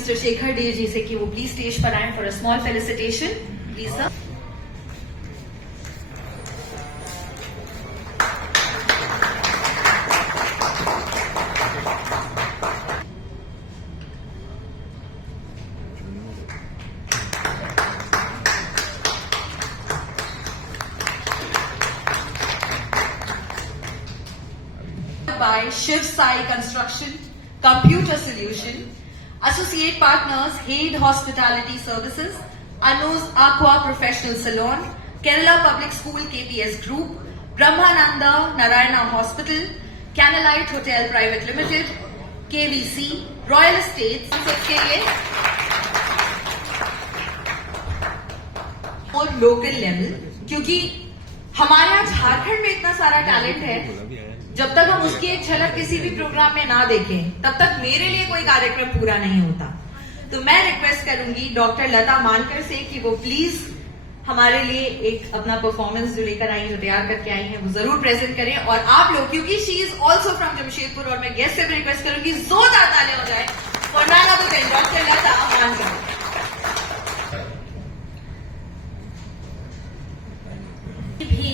Mister Shekhar day जी से कि वो प्लीज स्टेज पर आए for a small felicitation, please sir. By Shiv Sai Construction, Computer Solution, Associate Partners, Haid Hospitality Services, Anu's Aqua Professional Salon, Kerala Public School KPS Group, Brahmananda Narayana Hospital, Canalite Hotel Private Limited, KVC, Royal Estates, सबके लिए और local level, क्योंकि हमारे यहाँ झारखंड में इतना सारा talent है, जब तक हम उसकी एक झलक किसी भी प्रोग्राम में ना देखें तब तक मेरे लिए कोई कार्यक्रम पूरा नहीं होता। तो मैं रिक्वेस्ट करूंगी डॉक्टर लता मानकर से कि वो प्लीज हमारे लिए एक अपना परफॉर्मेंस जो लेकर आई है, जो तैयार करके आई है, वो जरूर प्रेजेंट करें। और आप लोग, क्योंकि she is also from Jamshedpur, और मैं गेस्ट से भी रिक्वेस्ट करूंगी जोरदार तालियां हो जाए for none other than doctor Lata Mankar. भी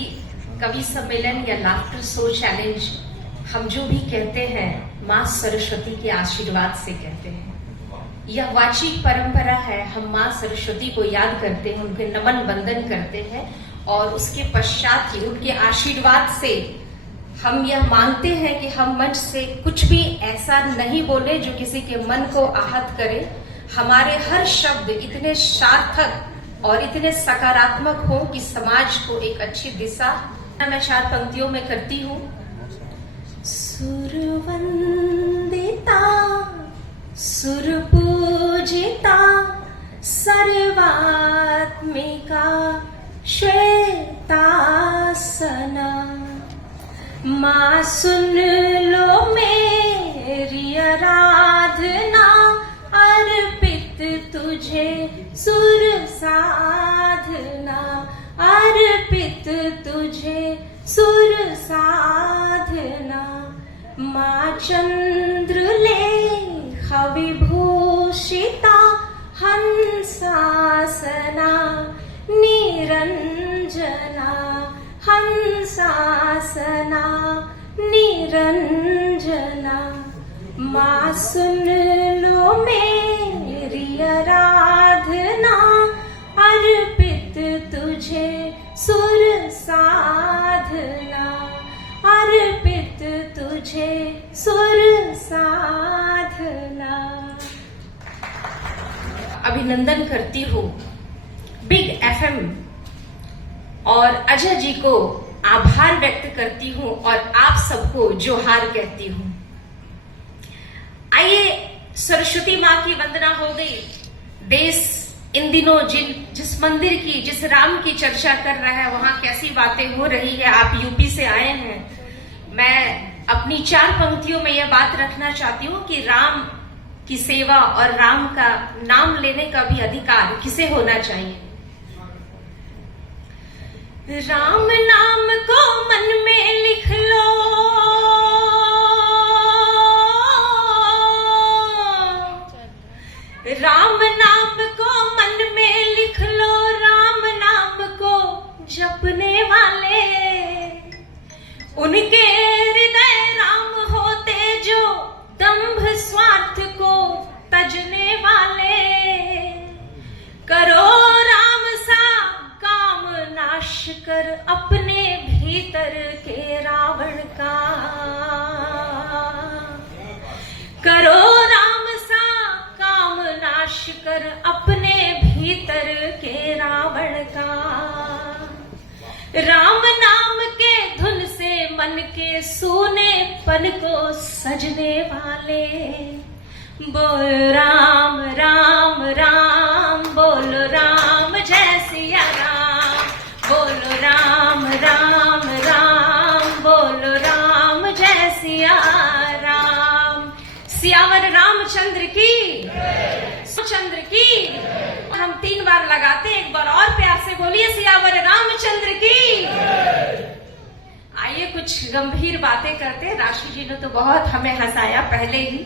कवि सम्मेलन या लाफ्टर शो चैलेंज हम जो भी कहते हैं माँ सरस्वती के आशीर्वाद से कहते हैं। यह वाचिक परंपरा है, हम माँ सरस्वती को याद करते हैं, उनके नमन वंदन करते हैं और उसके पश्चात ही उनके आशीर्वाद से हम यह मानते हैं कि हम मंच से कुछ भी ऐसा नहीं बोले जो किसी के मन को आहत करे। हमारे हर शब्द इतने सार्थक और इतने सकारात्मक हो कि समाज को एक अच्छी दिशा। मैं 4 पंक्तियों में करती हूँ। सुरवंदिता सुरपूजिता सर्वात्मिका श्वेतासना, माँ सुन लो मेरी आराधना, अर्पित तुझे सुर साधना, अर्पित तुझे सुर साधना। माँ चंद्रलेखा विभूषिता हंसासना, निरंजना हंसासना निरंजना। माँ सुन लो मेरी आराधना, अर्पित तुझे सुर साधना, अर्पित तुझे सुर साधना। अभिनंदन करती हूँ बिग एफएम और अजय जी को आभार व्यक्त करती हूँ और आप सबको जोहार कहती हूँ। आइए, सरस्वती माँ की वंदना हो गई। देश इन दिनों जिस मंदिर की, जिस राम की चर्चा कर रहा है, वहां कैसी बातें हो रही है। आप यूपी से आए हैं। मैं अपनी 4 पंक्तियों में यह बात रखना चाहती हूँ कि राम की सेवा और राम का नाम लेने का भी अधिकार किसे होना चाहिए। राम नाम को मन में लिख लो, राम नाम को मन में लिख लो, राम नाम को जपने वाले उनके हृदय राम होते, जो दंभ स्वार्थ को तजने वाले। करो राम सा काम नाश कर अपने भीतर के रावण का, करो राम सा काम नाश कर अपने भीतर के रावण का। राम नाम के धुन से मन के सूनेपन को सजने वाले। बोल राम राम राम, बोलो राम जय सिया राम, बोलो राम राम राम, बोलो राम जय सिया राम। सियावर रामचंद्र की, चंद्र की। हम 3 बार लगाते हैं, एक बार और प्यार से बोलिए सियावर रामचंद्र की। आइए कुछ गंभीर बातें करते हैं। राशि जी ने तो बहुत हमें हंसाया पहले ही।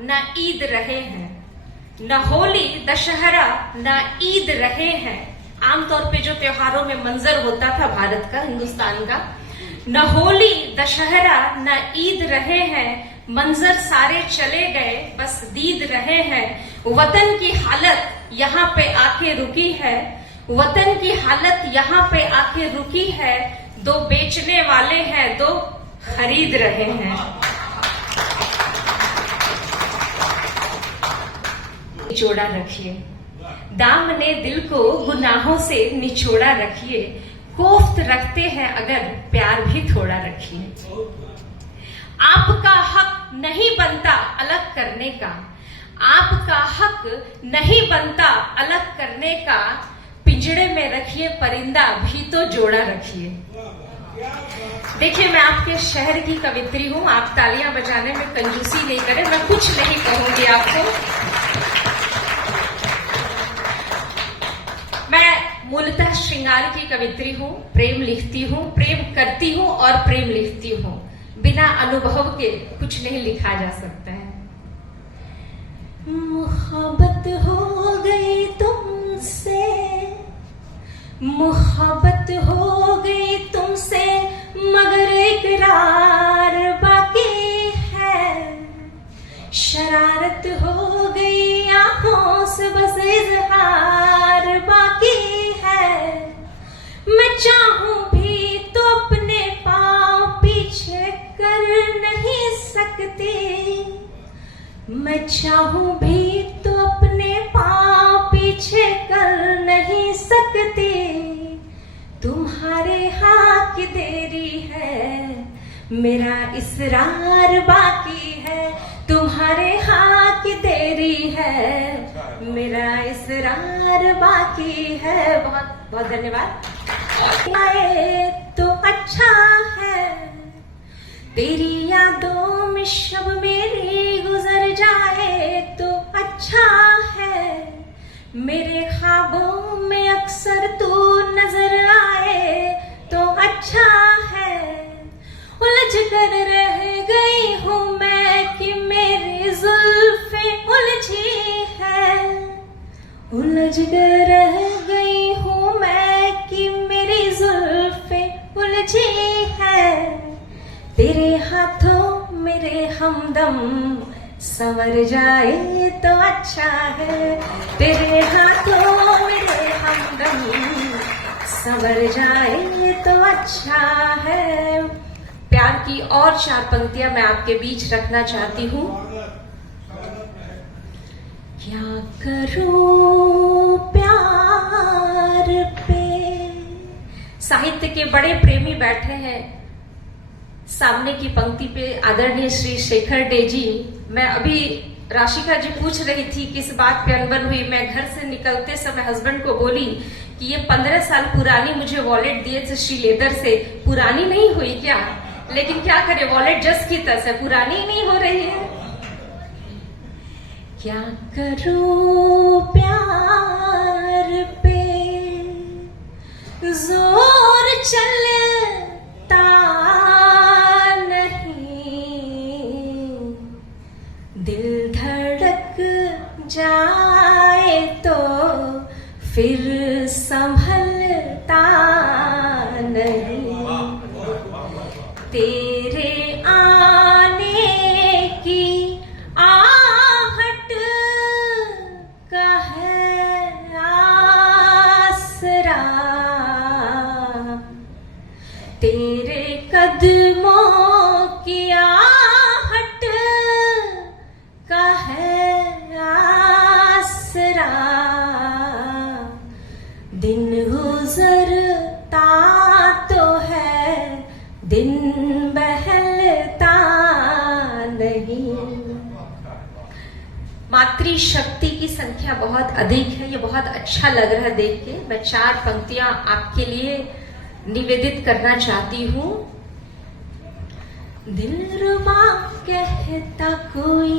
न ईद रहे हैं न होली दशहरा न ईद रहे हैं। आमतौर पे जो त्योहारों में मंजर होता था भारत का, हिंदुस्तान का, न होली दशहरा न ईद रहे हैं, मंजर सारे चले गए बस दीद रहे हैं। वतन की हालत यहाँ पे आके रुकी है, वतन की हालत यहाँ पे आके रुकी है। दो बेचने वाले हैं, दो खरीद रहे हैं। निचोड़ा रखिए, दामने दिल को गुनाहों से निचोड़ा रखिए। कोफ्त रखते हैं अगर प्यार भी थोड़ा रखिए। आपका हक नहीं बनता अलग करने का, आपका हक नहीं बनता अलग करने का। पिंजड़े में रखिए परिंदा भी तो जोड़ा रखिए। देखिए, मैं आपके शहर की कवित्री हूं, आप तालियां बजाने में कंजूसी नहीं करें, मैं कुछ नहीं कहूंगी आपको। मैं मूलतः श्रृंगार की कवित्री हूं, प्रेम लिखती हूं, प्रेम करती हूं और प्रेम लिखती हूं। बिना अनुभव के कुछ नहीं लिखा जा सकता है। मोहब्बत हो गई तुमसे, मोहब्बत हो गई तुमसे, मगर इकरार बाकी है। शरारत हो गई आंखों से, बस इजहार बाकी है। मैं चाहूं भी तो अपने पांव पीछे कर नहीं सकती, मैं चाहूं भी तो अपने पांव पीछे कर नहीं सकती। तुम्हारे हाथ की देरी है, मेरा इसरार बाकी है। तुम्हारे हाथ की देरी है, मेरा इसरार बाकी है। बहुत बहुत धन्यवाद। आए तो अच्छा है, तेरी यादों में शब मेरी गुजर जाए तो अच्छा है। मेरे ख्वाबों में अक्सर तू नजर आए तो अच्छा है। उलझ कर रह गई हूँ मैं कि मेरी जुल्फें उलझी है। उलझ कर रह गई हूँ मैं कि मेरी जुल्फें उलझी है। तेरे हाथों मेरे हमदम संवर जाए तो अच्छा है। तेरे हाथों मेरे हमदम संवर जाए तो अच्छा है। प्यार की और 4 पंक्तियां मैं आपके बीच रखना चाहती हूँ। क्या करूं प्यार पे। साहित्य के बड़े प्रेमी बैठे हैं सामने की पंक्ति पे, आदरणीय श्री शेखर डे जी। मैं अभी राशिका जी पूछ रही थी किस बात पे अनबन हुई। मैं घर से निकलते समय हस्बैंड को बोली कि ये 15 साल पुरानी मुझे वॉलेट दिए थे श्री लेदर से, पुरानी नहीं हुई क्या? लेकिन क्या करे, वॉलेट जस्ट की तस है, पुरानी ही नहीं हो रही है। क्या करूं प्यार पे जोर चलता दिल धड़क जाए तो फिर संभलता नहीं। तेरे आने की आहट का है आसरा, तेरे कदमों की आहट का है आसरा। दिन गुजरता तो है, दिन बहलता नहीं। मातृ शक्ति की संख्या बहुत अधिक है, ये बहुत अच्छा लग रहा है देख के। मैं 4 पंक्तियां आपके लिए निवेदित करना चाहती हूँ। दिलरुबा कहता कोई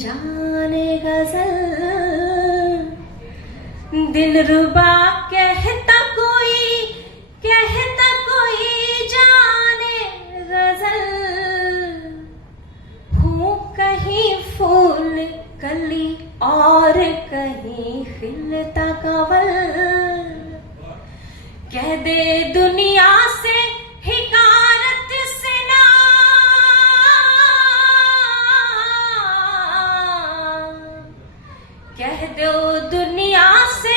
जाने गजल, दिलरुबा कहता कोई जाने गजल। हूँ कहीं और कहीं खिलता कंवल, कह दे दुनिया से हिकारत से ना, कह दो दुनिया से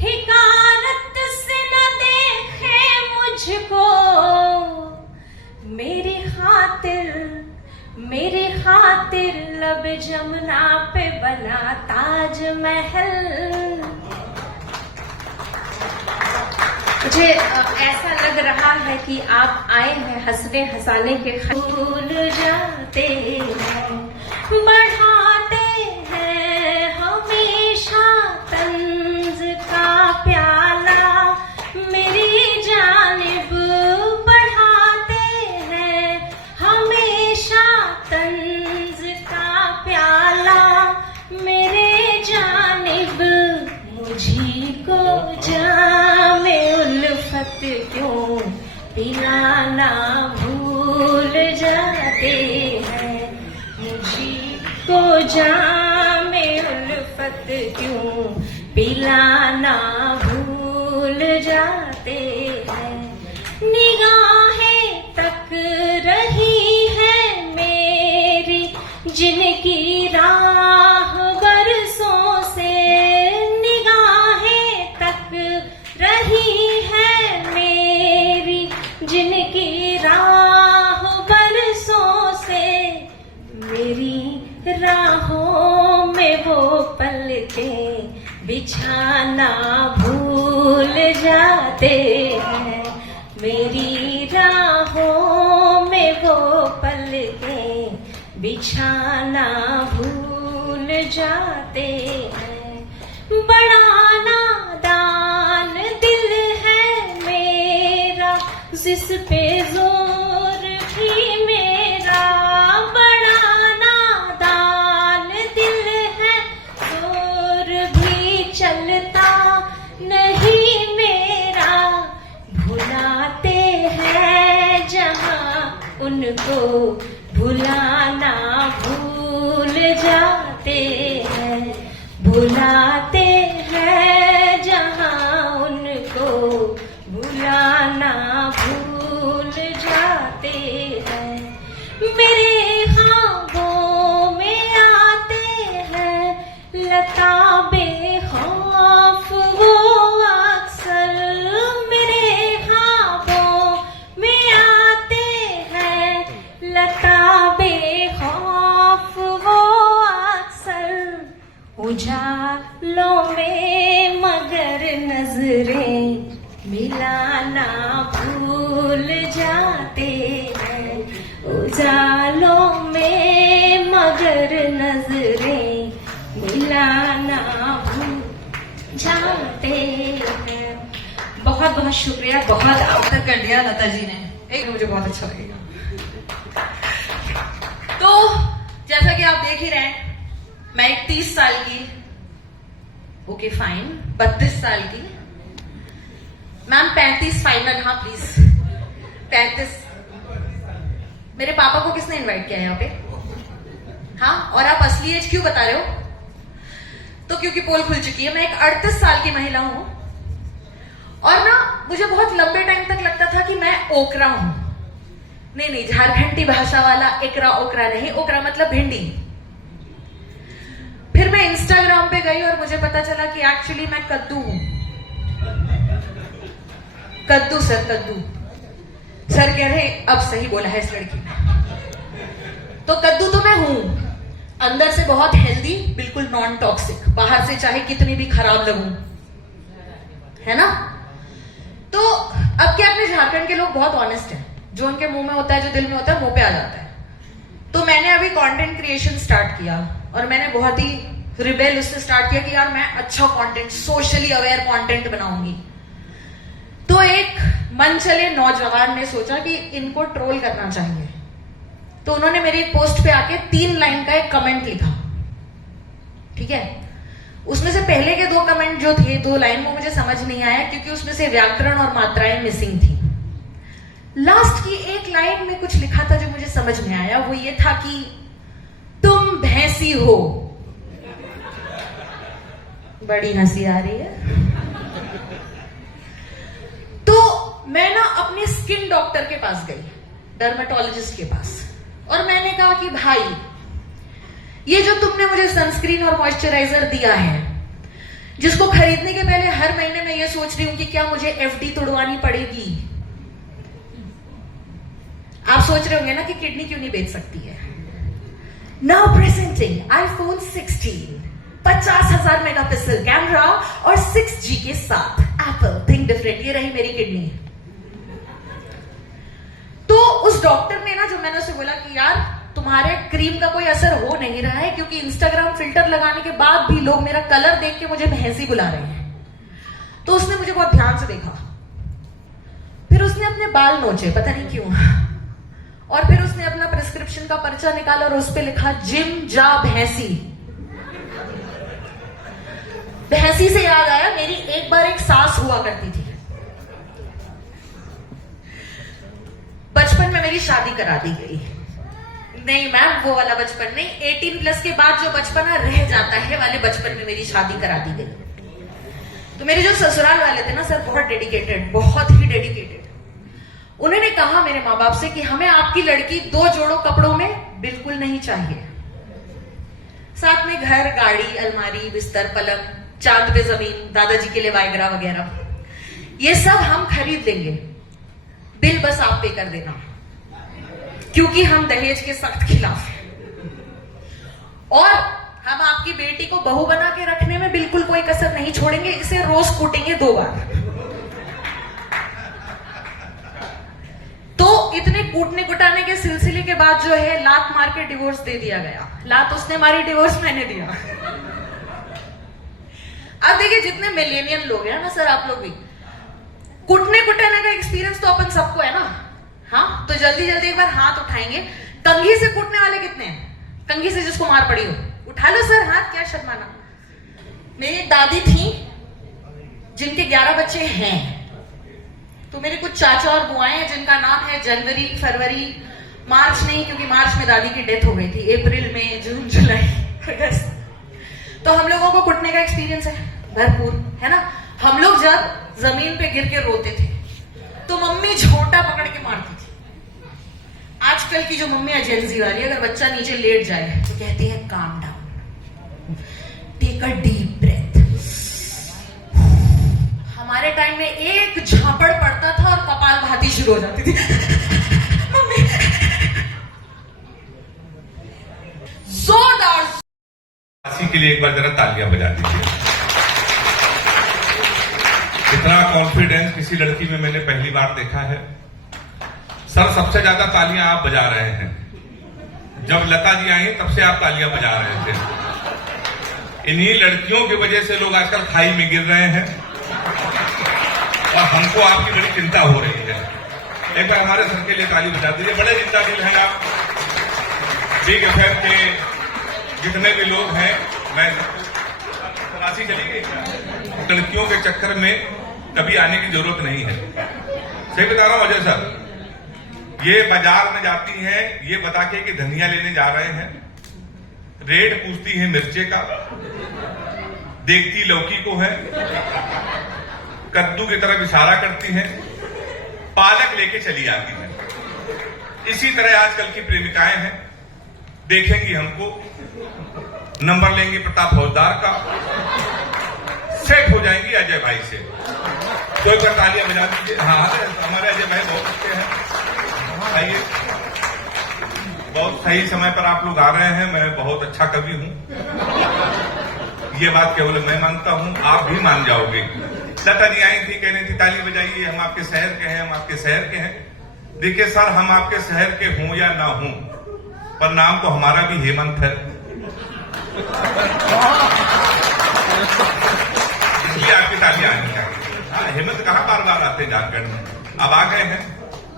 हिकारत से न देखे मुझको, मेरी खातिर लब जमुना पे बना ताज महल। मुझे ऐसा लग रहा है कि आप आए हैं हंसने हंसाने के, भूल जाते हैं, बढ़ाते हैं हमेशा तंज का प्याला, मेरी जानिब बढ़ाते हैं हमेशा तंज का प्याला, मेरे जानिब मुझी को जामे उल्फत क्यों पिलाना भूल जाते हैं, मुझी को जामे उल्फत क्यों पिलाना भूल जाते हैं। निगाहें तक रही है मेरी जिनकी राह बरसों से, निगाहें तक रही है मेरी जिनकी राह बरसों से, मेरी राहों में वो पलके बिछाना भूल जाते हैं, मेरी राहों में वो पलके बिछाना भूल जाते हैं। बड़ा नादान दिल है मेरा जिस पे जोर भी मेरा, बड़ा नादान दिल है जोर भी चलता नहीं मेरा, भुलाते हैं जहां उनको भुलाना भूल जाते हैं, भुलाते हैं जहां उनको भुलाना भूल जाते हैं। मेरे ख्वाबों में आते हैं लता बेखौफ वो अक्सर, मेरे ख्वाबों में आते हैं लता बेखौफ वो अक्सर, उजालों में मगर नजरें मिलाना भूल जाते हैं, उजालों में मगर नजरें मिलाना भूल जाते हैं। बहुत बहुत शुक्रिया, बहुत उत्तर कर दिया लता जी ने, एक मुझे बहुत अच्छा लगेगा। तो जैसा कि आप देख ही रहे हैं, मैं एक 30 साल की, ओके फाइन 32 साल की मैम, 35 फाइनल, हाँ प्लीज 35। मेरे पापा को किसने इनवाइट किया यहाँ पे? हाँ, और आप असली एज क्यों बता रहे हो? तो क्योंकि पोल खुल चुकी है। मैं एक 38 साल की महिला हूं, और ना मुझे बहुत लंबे टाइम तक लगता था कि मैं ओकरा हूं। नहीं, झारखंडी भाषा वाला एकरा ओकरा नहीं, ओकरा मतलब भिंडी। फिर मैं इंस्टाग्राम पे गई और मुझे पता चला कि एक्चुअली मैं कद्दू हूं। कद्दू सर, कद्दू सर कह रहे अब सही बोला है इस लड़की ने। तो कद्दू तो मैं हूं, अंदर से बहुत हेल्दी, बिल्कुल नॉन टॉक्सिक, बाहर से चाहे कितनी भी खराब लगूं, है ना। तो अब क्या, अपने झारखंड के लोग बहुत ऑनेस्ट हैं, जो उनके मुंह में होता है, जो दिल में होता है, मुंह पे आ जाता है। तो मैंने अभी कंटेंट क्रिएशन स्टार्ट किया, और मैंने बहुत ही रिबेल उससे स्टार्ट किया कि यार मैं अच्छा कंटेंट, सोशली अवेयर कंटेंट बनाऊंगी। तो एक मन चले नौजवान ने सोचा कि इनको ट्रोल करना चाहिए, तो उन्होंने मेरी एक पोस्ट पे आके 3 लाइन का एक कमेंट लिखा, ठीक है। उसमें से पहले के 2 कमेंट जो थे, 2 लाइन, वो मुझे समझ नहीं आया, क्योंकि उसमें से व्याकरण और मात्राएं मिसिंग थी। लास्ट की 1 लाइन में कुछ लिखा था जो मुझे समझ में आया, वो ये था कि तुम भैंसी हो। बड़ी हंसी आ रही है। तो मैं ना अपने स्किन डॉक्टर के पास गई, डर्मेटोलॉजिस्ट के पास, और मैंने कहा कि भाई ये जो तुमने मुझे सनस्क्रीन और मॉइस्चराइजर दिया है, जिसको खरीदने के पहले हर महीने मैं ये सोच रही हूं कि क्या मुझे एफडी तुड़वानी पड़ेगी। आप सोच रहे होंगे ना कि किडनी क्यों नहीं बेच सकती है। Now presenting iPhone 16, 50,000 megapixel camera और 6G के साथ एप्पल थिंक डिफरेंट, ये रही मेरी किडनी। तो उस डॉक्टर ने ना, जो मैंने उसे बोला कि यार तुम्हारे क्रीम का कोई असर हो नहीं रहा है, क्योंकि इंस्टाग्राम फिल्टर लगाने के बाद भी लोग मेरा कलर देख के मुझे भैंसी बुला रहे हैं। तो उसने मुझे बहुत ध्यान से देखा, फिर उसने अपने बाल नोचे, पता नहीं क्यों, और फिर उसने अपना प्रिस्क्रिप्शन का पर्चा निकाला और उस पे लिखा जिम जा भैंसी। भैंसी से याद आया, मेरी एक बार एक सास हुआ करती थी, बचपन में मेरी शादी करा दी गई। नहीं मैम, वो वाला बचपन नहीं, 18 प्लस के बाद जो बचपना रह जाता है वाले बचपन में मेरी शादी करा दी गई। तो मेरे जो ससुराल वाले थे ना सर, बहुत डेडिकेटेड, बहुत ही डेडिकेटेड। उन्होंने कहा मेरे माँ बाप से कि हमें आपकी लड़की 2 जोड़ों कपड़ों में बिल्कुल नहीं चाहिए, साथ में घर, गाड़ी, अलमारी, बिस्तर, पलंग, चांद पे जमीन, दादाजी के लिए वाइग्रा वगैरह, ये सब हम खरीद लेंगे, बिल बस आप पे कर देना, क्योंकि हम दहेज के सख्त खिलाफ हैं और हम आपकी बेटी को बहू बना के रखने में बिल्कुल कोई कसर नहीं छोड़ेंगे, इसे रोज कूटेंगे 2 बार। तो इतने कूटने कुटाने के सिलसिले के बाद जो है लात मार के डिवोर्स दे दिया गया। लात उसने मारी, डिवोर्स मैंने दिया। अब देखिए जितने मिलेनियल लोग हैं ना सर, आप लोग भी, कूटने कुटाने का एक्सपीरियंस तो अपन सबको है ना। हाँ, तो जल्दी जल्दी एक बार हाथ उठाएंगे। कंघी से कूटने वाले कितने हैं? कंघी से जिसको मार पड़ी हो, उठा लो सर हाथ, क्या शर्माना। मेरी दादी थी जिनके 11 बच्चे हैं, तो मेरे कुछ चाचा और बुआएं हैं जिनका नाम है जनवरी, फरवरी, मार्च नहीं, क्योंकि मार्च में दादी की डेथ हो गई थी, अप्रैल, मई, जून, जुलाई, अगस्त। तो हम लोगों को कुटने का एक्सपीरियंस है भरपूर, है ना। हम लोग जब जमीन पे गिर के रोते थे तो मम्मी झोंटा पकड़ के मारती थी। आजकल की जो मम्मी है जेंजी वाली, अगर बच्चा नीचे लेट जाए तो कहती है calm down, take a deep breath. हमारे टाइम में एक झापड़ पड़ता था और कपाल भाती शुरू हो जाती थी। मम्मी जोरदार के लिए एक बार जरा तालियां बजा दीजिए। इतना कॉन्फिडेंस किसी लड़की में मैंने पहली बार देखा है। सर, सबसे ज्यादा तालियां आप बजा रहे हैं। जब लता जी आई तब से आप तालियां बजा रहे थे। इन्हीं लड़कियों की वजह से लोग आजकल खाई में गिर रहे हैं और हमको आपकी बड़ी चिंता हो रही है। एक बार हमारे सर के लिए ताली बजा दीजिए। बड़े चिंता दिल हैं आप। बिग एफएम के जितने भी लोग हैं, मैं राशि चली गई। लड़कियों के चक्कर में कभी आने की जरूरत नहीं है। सही बता रहा हूं अजय सर। ये बाजार में जाती हैं ये बता के कि धनिया लेने जा रहे हैं, रेट पूछती है मिर्चे का, देखती लौकी को है, कद्दू की तरफ इशारा करती हैं, पालक लेके चली आती हैं। इसी तरह आजकल की प्रेमिकाएं हैं, देखेंगी हमको, नंबर लेंगी प्रताप फौजदार का, सेट हो जाएंगी अजय भाई से। कोई बार तालियां बजा दीजिए। हाँ, हमारे अजय भाई बहुत अच्छे हैं। आइए, बहुत सही समय पर आप लोग आ रहे हैं। मैं बहुत अच्छा कवि हूं, ये बात केवल मैं मानता हूं, आप भी मान जाओगे। लता जी आई थी, कह रही थी ताली बजाइए, हम आपके शहर के हैं, हम आपके शहर के हैं। देखिए सर, हम आपके शहर के हों या ना हों, पर नाम तो हमारा भी हेमंत है, इसलिए आपकी तालियां आनी चाहिए। हाँ, हेमंत कहाँ बार बार आते झारखंड में, अब आ गए हैं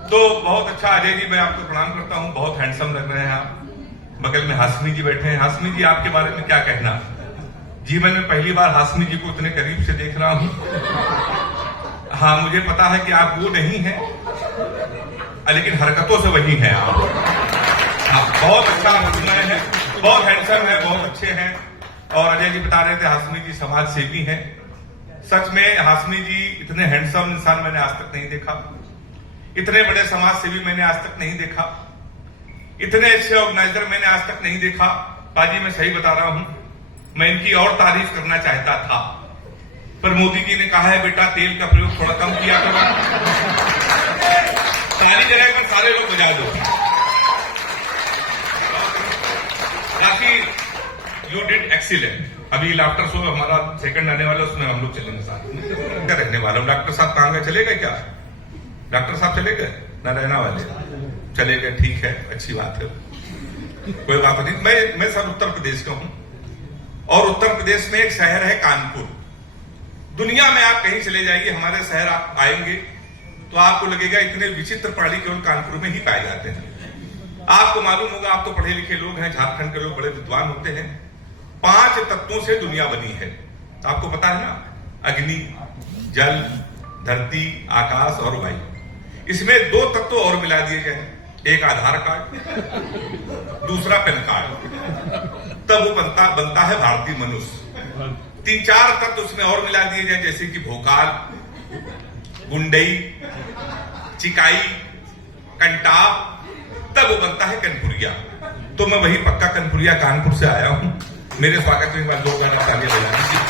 तो बहुत अच्छा। अजय जी, मैं आपको प्रणाम करता हूं, बहुत हैंडसम लग रहे हैं आप। बगल में हाशमी जी बैठे हैं। हाशमी जी, आपके बारे में क्या कहना? जीवन में पहली बार हाशमी जी को इतने करीब से देख रहा हूं। हाँ, मुझे पता है कि आप वो नहीं हैं, लेकिन हरकतों से वही हैं आप। हाँ, बहुत अच्छा है, बहुत हैंडसम है, बहुत अच्छे हैं। और अजय जी बता रहे थे हाशमी जी समाज सेवी हैं। सच में हाशमी जी इतने हैंडसम इंसान मैंने आज तक नहीं देखा, इतने बड़े समाज सेवी मैंने आज तक नहीं देखा, इतने अच्छे ऑर्गेनाइजर मैंने आज तक नहीं देखा। पाजी मैं सही बता रहा हूं, मैं इनकी और तारीफ करना चाहता था, पर मोदी जी ने कहा है बेटा तेल का प्रयोग थोड़ा कम किया करो, सारी जगह में सारे लोग बजा दो। बाकी यू डिड एक्सीलेंट। अभी लाफ्टर शो हमारा सेकंड आने वाला, उसमें हम लोग चलेंगे साथ में। क्या रहने वाला डॉक्टर साहब कहाँ गए, चले गए क्या? डॉक्टर साहब चले गए ना, रहना वाले चले गए, ठीक है, अच्छी बात है, कोई बात नहीं। मैं सर उत्तर प्रदेश का हूं, और उत्तर प्रदेश में एक शहर है कानपुर। दुनिया में आप कहीं चले जाइए, हमारे शहर आप आएंगे तो आपको लगेगा इतने विचित्र प्राणी केवल कानपुर में ही पाए जाते हैं। आपको मालूम होगा, आप तो पढ़े लिखे लोग हैं, झारखंड के लोग बड़े विद्वान होते हैं। 5 तत्वों से दुनिया बनी है, आपको पता है ना, अग्नि, जल, धरती, आकाश और वायु। इसमें 2 तत्व और मिला दिए गए, एक आधार कार्ड, दूसरा पैन कार्ड, तब वो बनता है भारतीय मनुष्य। 3-4 तत्व उसमें और मिला दिए जाए, जैसे कि भोकाल, गुंडई, चिकाई, कंटाप, तब वो बनता है कनपुरिया। तो मैं वही पक्का कनपुरिया कानपुर से आया हूं। मेरे स्वागत में एक बार 2 गाने तालियां बजा दीजिए।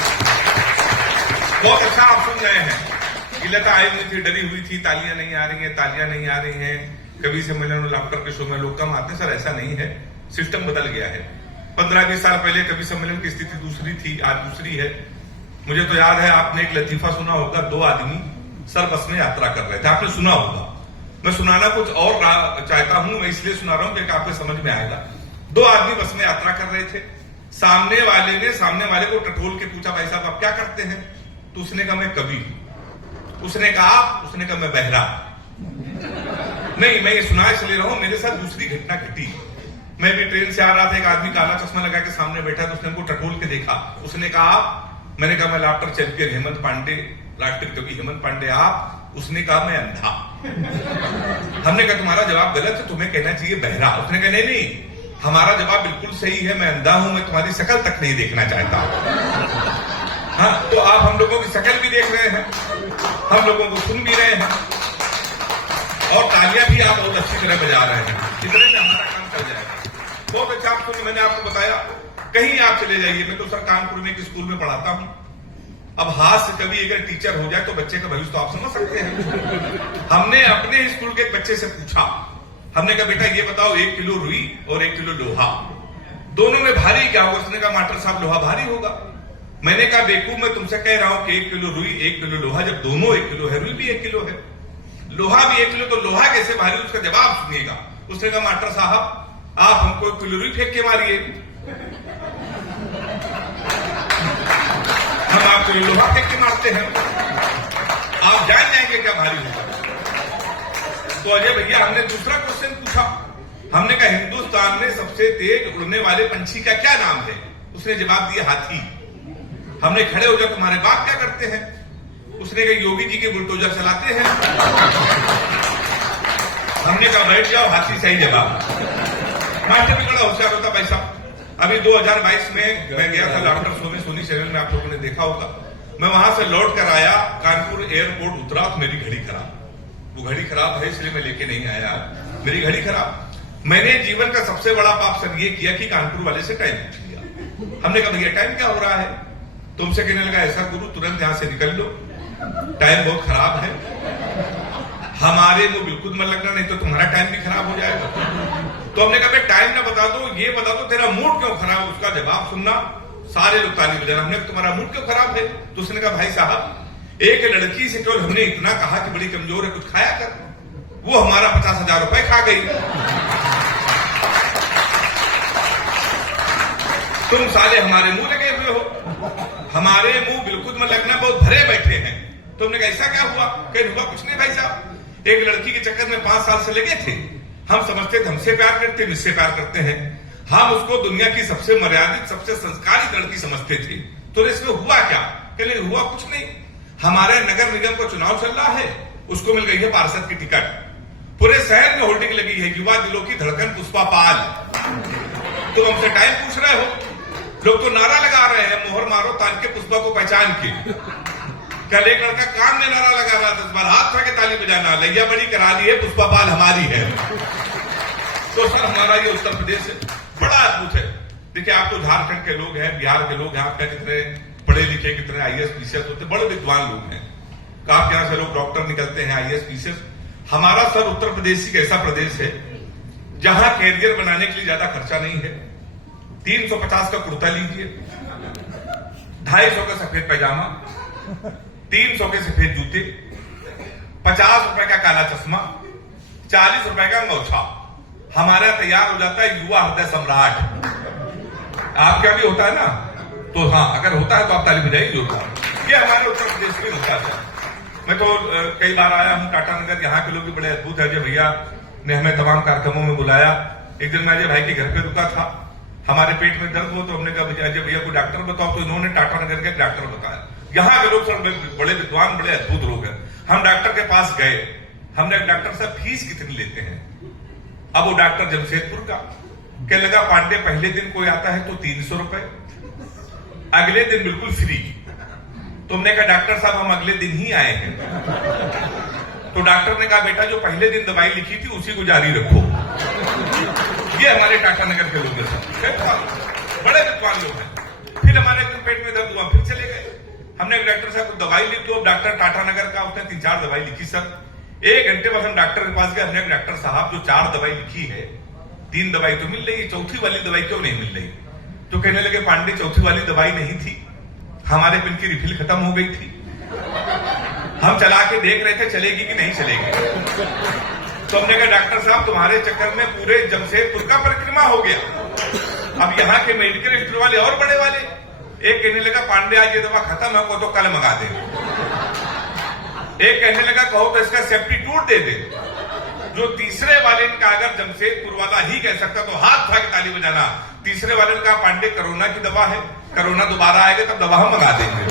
बहुत अच्छा आप सुन रहे हैं। लता आई हुई थी, डरी हुई थी, तालियां नहीं आ रही हैं, तालियां नहीं आ रही हैं। कभी सम्मेलन और लाफ्टर के शो में लोग कम आते हैं। सर ऐसा नहीं है, सिस्टम बदल गया है। 15-20 साल पहले कभी सम्मेलन की स्थिति दूसरी थी, आज दूसरी है। मुझे तो याद है, आपने एक लतीफा सुना होगा, 2 आदमी सर बस में यात्रा कर रहे थे, आपने सुना होगा। मैं सुनाना कुछ और चाहता हूं, मैं इसलिए सुना रहा हूं कि आपको समझ में आएगा। 2 आदमी बस में यात्रा कर रहे थे। सामने वाले ने सामने वाले को टटोल के पूछा, भाई साहब आप क्या करते हैं? तो उसने कहा मैं कवि। उसने कहा आप? उसने कहा मैं बहरा। नहीं, मैं ये सुना इसलिए रहा हूं, मेरे साथ दूसरी घटना घटी। मैं भी ट्रेन से आ रहा था, एक आदमी काला चश्मा लगा के सामने बैठा, तो उसने हमको टटोल के देखा। उसने कहा आप? मैंने कहा मैं लाफ्टर चैंपियन हेमंत पांडे, राष्ट्रीय कवि हेमंत पांडे। आप? उसने कहा मैं अंधा। हमने कहा तुम्हारा जवाब गलत है, तुम्हें कहना चाहिए बहरा। उसने कहा नहीं, हमारा जवाब बिल्कुल सही है, मैं अंधा हूं, मैं तुम्हारी शक्ल तक नहीं देखना चाहता। हाँ, तो आप हम लोगों की शक्ल भी देख रहे हैं, हम लोगों को सुन भी रहे हैं, और तालियां भी आप बहुत अच्छी तरह बजा रहे हैं। इतने में हमारा काम चल जाएगा। बहुत अच्छा आप सुनिए, मैंने आपको बताया, कहीं आप चले जाइए। मैं तो सर कानपुर में एक स्कूल में पढ़ाता हूं। अब हाथ से कभी अगर टीचर हो जाए तो बच्चे का भविष्य तो आप समझ सकते हैं। हमने अपने स्कूल के एक बच्चे से पूछा, हमने कहा बेटा ये बताओ, 1 किलो रुई और 1 किलो लोहा, दोनों में भारी क्या होगा? उसने कहा मास्टर साहब लोहा भारी होगा। मैंने कहा बेवकूफ, मैं तुमसे कह रहा हूं कि 1 किलो रुई 1 किलो लोहा, जब दोनों 1 किलो है, रुई भी 1 किलो है, लोहा भी 1 किलो, तो लोहा कैसे भारी? उसका जवाब सुनिएगा। उसने कहा मास्टर साहब आप हमको 1 किलो रुई फेंक के मारिए, हम आपको लोहा फेंक के मारते हैं, आप जान जाएंगे क्या भारी होगा। तो अजय भैया हमने दूसरा क्वेश्चन पूछा, हमने कहा हिंदुस्तान में सबसे तेज उड़ने वाले पंछी का क्या नाम है? उसने जवाब दिया हाथी। हमने खड़े हो जाओ, तुम्हारे बाप क्या करते हैं? उसने कहा योगी जी के बुलडोजर चलाते हैं। हमने कहा बैठ जाओ, हाथी सही जवाब। मास्टर भी बड़ा होशियार होता भाई साहब। अभी 2022 में मैं गया था लाफ्टर शो में, सोनी चैनल में आप लोगों ने देखा होगा। मैं वहां से लौट कर आया, कानपुर एयरपोर्ट उतरा तो मेरी घड़ी खराब। वो घड़ी खराब है इसलिए मैं लेके नहीं आया, मेरी घड़ी खराब। मैंने जीवन का सबसे बड़ा पाप सर ये किया कि कानपुर वाले से टाइम पूछ लिया। हमने कहा भैया टाइम क्या हो रहा है? तुमसे कहने लगा ऐसा गुरु तुरंत यहां से निकल लो, टाइम बहुत खराब है। हमारे मुंह बिल्कुल मत लगना, नहीं तो तुम्हारा टाइम भी खराब हो जाएगा। तो हमने कहा टाइम ना बता दो, ये बता दो तेरा मूड क्यों खराब, उसका जवाब सुनना। सारे लोग ताली बजाना। हमने तुम्हारा मूड क्यों खराब है? तो उसने कहा भाई साहब एक लड़की से केवल हमने इतना कहा कि बड़ी कमजोर है, कुछ खाया कर, वो हमारा 50,000 रुपए खा गई। तुम साले हमारे मुंह लगे हुए हो, हमारे मुंह बिल्कुल में लगना, बहुत भरे बैठे हैं। तो हमने कहा ऐसा क्या हुआ? कहीं हुआ कुछ नहीं भाई साहब, एक लड़की के चक्कर में 5 साल से लगे थे। हम समझते थे हमसे प्यार करते, मुझसे प्यार करते हैं। हम उसको दुनिया की सबसे मर्यादित, सबसे संस्कारित लड़की समझते थे। तो इसमें हुआ क्या? कहले हुआ कुछ नहीं, हमारे नगर निगम का चुनाव चल रहा है, उसको मिल गई है पार्षद की टिकट। पूरे शहर में होर्डिंग लगी है, युवा दिलों की धड़कन पुष्पा पाल। तुम हमसे टाइम पूछ रहे हो? लोग तो नारा लगा रहे हैं, मोहर मारो तान के पुष्पा को पहचान के। कल एक लड़का कान में नारा लगा रहा 10 बार, हाथ उठा के ताली बजाना, लैया बड़ी करा ली है, पुष्पा बाल हमारी है। तो सर हमारा ये उत्तर प्रदेश बड़ा अद्भुत है। देखिए आप तो झारखंड के लोग हैं, बिहार के लोग हैं, आपके कितने पढ़े लिखे, कितने IAS PCS होते, बड़े विद्वान लोग हैं। आपके यहाँ से लोग डॉक्टर निकलते हैं, IAS PCS। हमारा सर उत्तर प्रदेश एक ऐसा प्रदेश है जहां कैरियर बनाने के लिए ज्यादा खर्चा नहीं है। 350 का कुर्ता लीजिए, 250 का सफेद पैजामा, 300 के सफेद जूते, 50 रुपए का काला चश्मा, 40 रुपए का अंगोछा, हमारा तैयार हो जाता है युवा हृदय सम्राट। आपके यहाँ भी होता है ना? तो हाँ, अगर होता है तो आप ताली बजाइए जोरदार। ये हमारे उत्तर प्रदेश में होता है। मैं तो कई बार आया हूं टाटा नगर, यहाँ के लोग भी बड़े अद्भुत है। जब भैया ने हमें तमाम कार्यक्रमों में बुलाया, एक दिन मैं अजय भाई के घर पे रुका था, हमारे पेट में दर्द हो तो हमने कहा अजय भैया को डॉक्टर बताओ, तो इन्होंने टाटा नगर के डॉक्टर बताया। यहाँ के लोग सर बड़े विद्वान, बड़े अद्भुत लोग हैं। हम डॉक्टर के पास गए, हमने डॉक्टर साहब फीस कितनी लेते हैं? अब वो डॉक्टर जमशेदपुर का कहने लगा, पांडे पहले दिन कोई आता है तो 300 रुपए, अगले दिन बिल्कुल फ्री। तुमने कहा डॉक्टर साहब हम अगले दिन ही आए हैं। तो डॉक्टर ने कहा बेटा जो पहले दिन दवाई लिखी थी उसी को जारी रखो। ये हमारे टाटा नगर के लोग हैं, बड़े विद्वान लोग हैं। फिर हमारे एकदम पेट में दर्द हुआ, फिर चले गए। हमने एक डॉक्टर साहब को दवाई लिखी, अब डॉक्टर टाटा नगर का, उसने 3-4 दवाई लिखी। सर 1 घंटे बाद हम डॉक्टर के पास गए, हमने एक डॉक्टर साहब जो 4 दवाई लिखी है, 3 दवाई तो मिल रही, चौथी वाली दवाई क्यों नहीं मिल रही? तो कहने लगे पांडे चौथी वाली दवाई नहीं थी, हमारे पिन की रिफिल खत्म हो गई थी, हम चला के देख रहे थे चलेगी कि नहीं चलेगी। तो हमने कहा डॉक्टर साहब तुम्हारे चक्कर में पूरे जमशेदपुर का परिक्रमा हो गया। अब यहाँ के मेडिकल स्टोर वाले और बड़े वाले, एक कहने लगा पांडे आज ये दवा खत्म है, को तो कल मंगा दे। एक कहने लगा कहो तो इसका सब्स्टिट्यूट दे दे। जो तीसरे वाले ने कहा अगर जमशेदपुर वाला ही कह सकता तो हाथ उठा के ताली बजाना। तीसरे वाले ने कहा पांडे कोरोना की दवा है, कोरोना दोबारा आएगा तब दवा हम मंगा देंगे।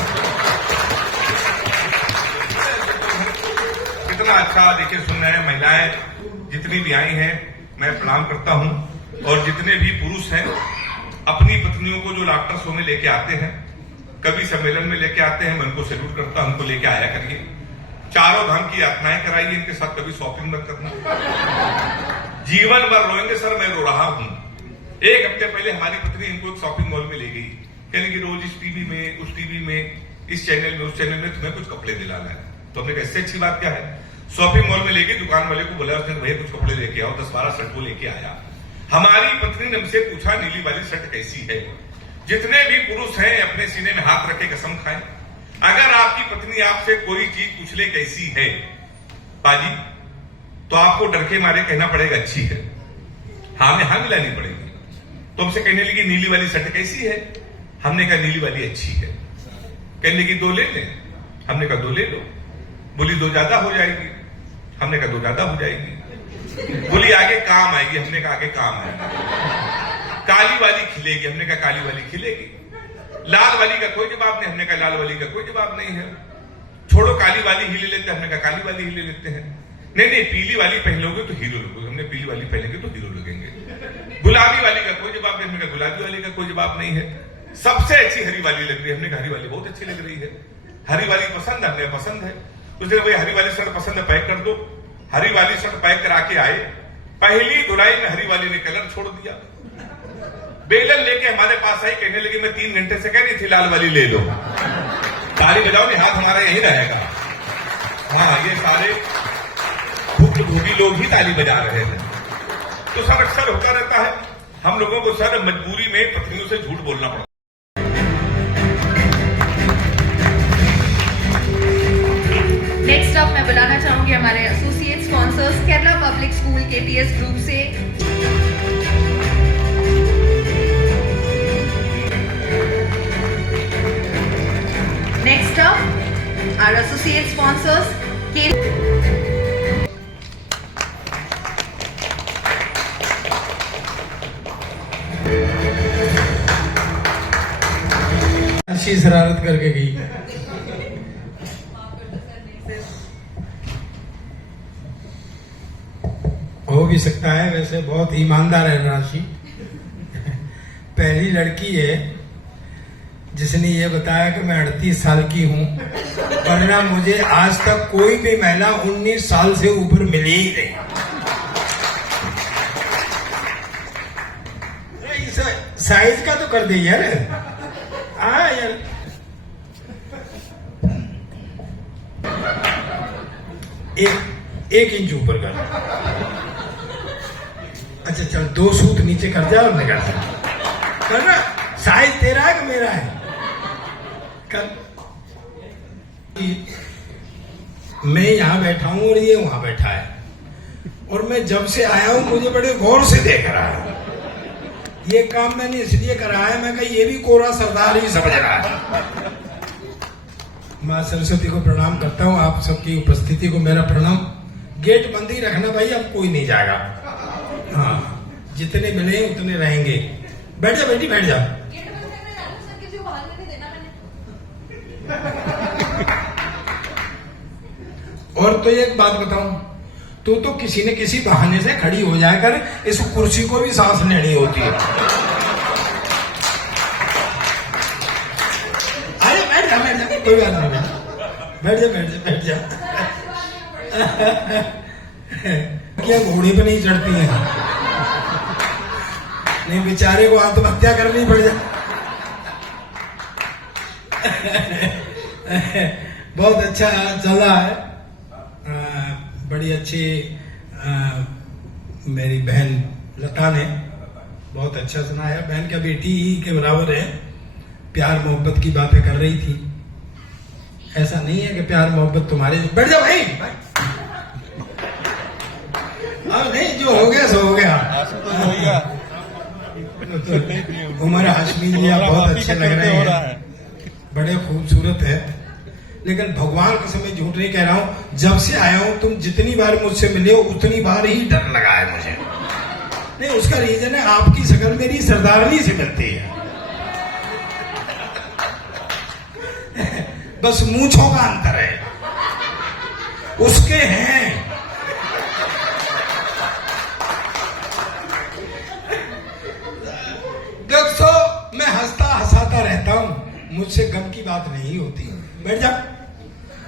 कितना अच्छा देखिए सुन रहे हैं। महिलाएं जितनी भी आई हैं मैं प्रणाम करता हूं, और जितने भी पुरुष हैं अपनी पत्नियों को जो लाफ्टर शो में लेके आते हैं, कभी सम्मेलन में लेके आते हैं, मैं उनको सैल्यूट करता हूं, उनको लेके आया करिए। चारों धाम की यात्राएं कराइए, इनके साथ कभी शॉपिंग मत करना, जीवन भर रोएंगे सर मैं रो रहा हूं। 1 हफ्ते पहले हमारी पत्नी इनको एक शॉपिंग मॉल में ले गई, कहने की रोज इस टीवी में, उस टीवी में, इस चैनल में, उस चैनल में तुम्हें कुछ कपड़े दिलाना है। तो हमने कहा इससे अच्छी बात क्या है। शॉपिंग मॉल में लेके दुकान वाले को बोला, उसने भैया कुछ कपड़े लेके आओ, 10-12 शर्ट वो लेके आया। हमारी पत्नी ने हमसे पूछा नीली वाली शर्ट कैसी है। जितने भी पुरुष हैं अपने सीने में हाथ रखे कसम खाएं, अगर आपकी पत्नी आपसे कोई चीज पूछ ले कैसी है बाजी, तो आपको डर के मारे कहना पड़ेगा अच्छी है, हाँ में हाँ मिलानी पड़ेगी। तो हमसे कहने लगी नीली वाली शर्ट कैसी है, हमने कहा नीली वाली अच्छी है। कहने लगी 2 ले लें, हमने कहा 2 ले लो। बोली 2 ज्यादा हो जाएगी, हमने कहा 2 ज्यादा हो जाएगी। बोली आगे काम आएगी, हमने कहा आगे काम आएगी। काली वाली खिलेगी, हमने कहा काली वाली खिलेगी। लाल वाली का कोई जवाब नहीं, हमने कहा लाल वाली का कोई जवाब नहीं है। छोड़ो काली वाली ही ले लेते हैं, हमने कहा काली वाली ही ले लेते हैं। नहीं पीली वाली पहनोगे तो हीरो लगोगे, हमने पीली वाली पहनेंगे तो हीरो लगेंगे। गुलाबी वाली का कोई जवाब नहीं, हमने कहा गुलाबी वाली का कोई जवाब नहीं है। सबसे अच्छी हरी वाली लग रही है, हमने कहा हरी वाली बहुत अच्छी लग रही है। हरी वाली पसंद है, हमने पसंद है। उसने भाई हरी वाली शर्ट पसंद है, पैक कर दो। हरी वाली शर्ट पैक करा के आए, पहली धुलाई में हरी वाली ने कलर छोड़ दिया। बेलन लेके हमारे पास आई, कहने लगी मैं 3 घंटे से कह रही थी लाल वाली ले लो। ताली बजाओ नहीं, हाथ हमारा यही रहेगा। हाँ ये सारे भूखी लोग ही ताली बजा रहे हैं। तो सर अक्सर होता रहता है हम लोगों को सर मजबूरी में पत्नियों से झूठ बोलना पड़ता है। नेक्स्ट अप मैं बुलाना चाहूंगी हमारे associate sponsors Kerala public school KPS group से next up our associate sponsors अच्छी शरारत करके गई। हो भी सकता है, वैसे बहुत ईमानदार है राशि। पहली लड़की है जिसने ये बताया कि मैं 38 साल की हूँ, वरना मुझे आज तक कोई भी महिला 19 साल से ऊपर मिली ही नहीं। साइज का तो कर दे यार। यार एक इंच ऊपर कर। अच्छा चल 2 सूत नीचे कर जा और निकाल कर ना। साइज तेरा है कि मेरा है? कर। मैं यहाँ बैठा हूँ और ये वहां बैठा है, और मैं जब से आया हूँ मुझे बड़े गौर से देख रहा है। ये काम मैंने इसलिए करा है, मैं कहा ये भी कोरा सरदार ही समझ रहा है। माँ सरस्वती को प्रणाम करता हूँ, आप सबकी उपस्थिति को मेरा प्रणाम। गेट बंद ही रखना भाई, अब कोई नहीं जाएगा। हाँ, जितने मिले उतने रहेंगे। बैठ जा बेटी, बैठ जा। और तो एक बात बताऊं, तू तो किसी न किसी बहाने से खड़ी हो जाया कर, इस कुर्सी को भी सांस लेनी होती है। अरे बैठ जा, बैठ जा, कोई बात नहीं, बैठ जा, बैठ जा, बैठ जा। क्या घोड़े पे नहीं चढ़ती हैं? नहीं, बेचारे को आत्महत्या करनी पड़ जाए। बहुत अच्छा चला है। बड़ी अच्छी मेरी बहन लता ने बहुत अच्छा सुनाया। बहन का बेटी ही के बराबर है। प्यार मोहब्बत की बातें कर रही थी। ऐसा नहीं है कि प्यार मोहब्बत तुम्हारे। बैठ जाओ भाई। अब नहीं, जो हो गया सो हो गया। उमर हाशमी जी आप बहुत अच्छे लग रहे हैं, बड़े खूबसूरत है। लेकिन भगवान कसम मैं झूठ नहीं कह रहा हूं, जब से आया हूं तुम जितनी बार मुझसे मिले हो उतनी बार ही डर लगा है मुझे। नहीं, उसका रीजन है आपकी शक्ल मेरी सरदारनी से मिलती है। बस मूंछों का अंतर है, उसके हैं। देखो मैं हंसता हंसाता रहता हूं, मुझसे गम की बात नहीं होती। बैठ जा।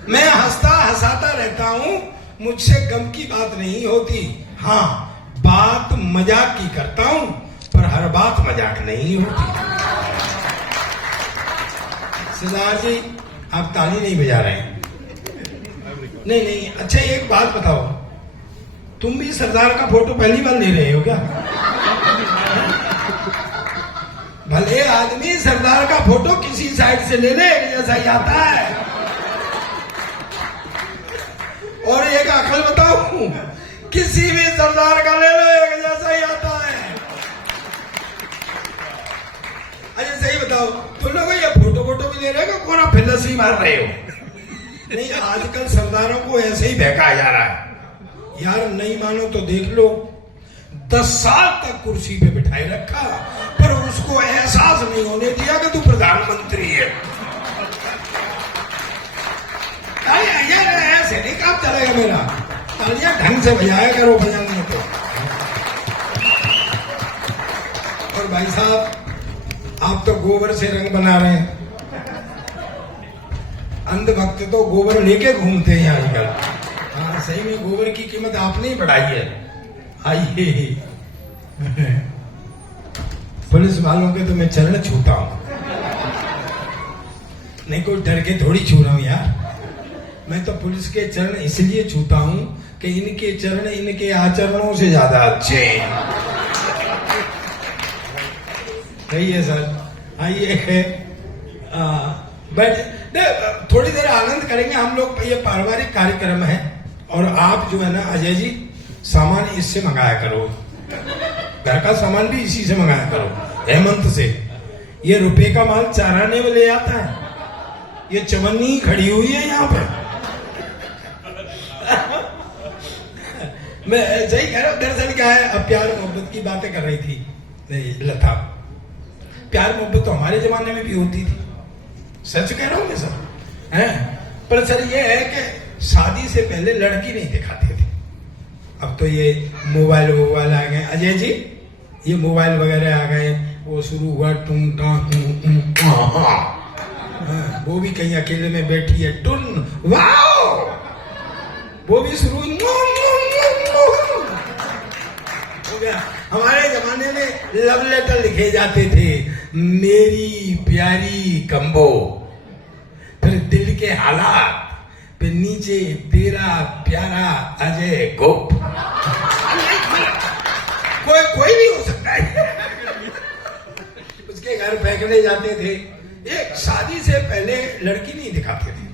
मैं हंसता हंसाता रहता हूं, मुझसे गम की बात नहीं होती। हाँ, बात मजाक की करता हूं, पर हर बात मजाक नहीं होती। सरदार जी आप ताली नहीं बजा रहे हैं। नहीं नहीं, अच्छा एक बात बताओ, तुम भी सरदार का फोटो पहली बार ले रहे हो क्या? भले आदमी सरदार का फोटो किसी साइड से ले ले, एक जैसा ही आता है। और एक अकल बताऊं, किसी भी सरदार का ले लो एक जैसा ही आता है। अच्छा सही बताओ, तुम लोग ये फोटो भी ले रहे हो, कोना फिल्लस ही मार रहे हो? नहीं, आजकल सरदारों को ऐसे ही बहकाया जा रहा है। यार नहीं मानो तो देख लो, 10 साल तक कुर्सी पे बिठाए रखा, पर उसको एहसास नहीं होने दिया कि तू प्रधानमंत्री है। यार ऐसे नहीं काम चलेगा मेरा। तालियां ढंग से बजाया करो, बजाने को। और भाई साहब आप तो गोबर से रंग बना रहे हैं। अंधभक्त तो गोबर लेके घूमते हैं आजकल। हाँ सही में गोबर की कीमत आपने ही बढ़ाई है। आइए, पुलिस वालों के तो मैं चरण छूता हूं। नहीं, कोई डर के थोड़ी छू रहा हूं यार। मैं तो पुलिस के चरण इसलिए छूता हूं कि इनके चरण इनके आचरणों से ज्यादा अच्छे हैं। सही है सर, आइए बैठ। थोड़ी देर आनंद करेंगे हम लोग। ये पारिवारिक कार्यक्रम है, और आप जो है ना अजय जी, सामान इससे मंगाया करो। घर का सामान भी इसी से मंगाया करो, हेमंत से। ये रुपए का माल चाराने में ले आता है। ये चवन्नी खड़ी हुई है यहाँ पर। मैं सही कह रहा हूँ। दरअसल क्या है, अब प्यार मोहब्बत की बातें कर रही थी लता। प्यार मोहब्बत तो हमारे जमाने में भी होती थी, सच कह रहा हूँ मैं सर, है। पर सर ये है कि शादी से पहले लड़की नहीं दिखाते थे। अब तो ये मोबाइल आ गए अजय जी, ये मोबाइल वगैरह आ गए, वो शुरू हुआ टूं टां हाँ, वो भी कहीं अकेले में बैठी है, टुन वाओ, वो भी शुरू हो गया। हमारे जमाने में लव लेटर लिखे जाते थे, मेरी प्यारी कंबो, फिर दिल के हालात, फिर नीचे तेरा प्यारा अजय गोप। कोई भी हो सकता है। उसके घर फेंकने जाते थे। एक शादी से पहले लड़की नहीं दिखाते थे।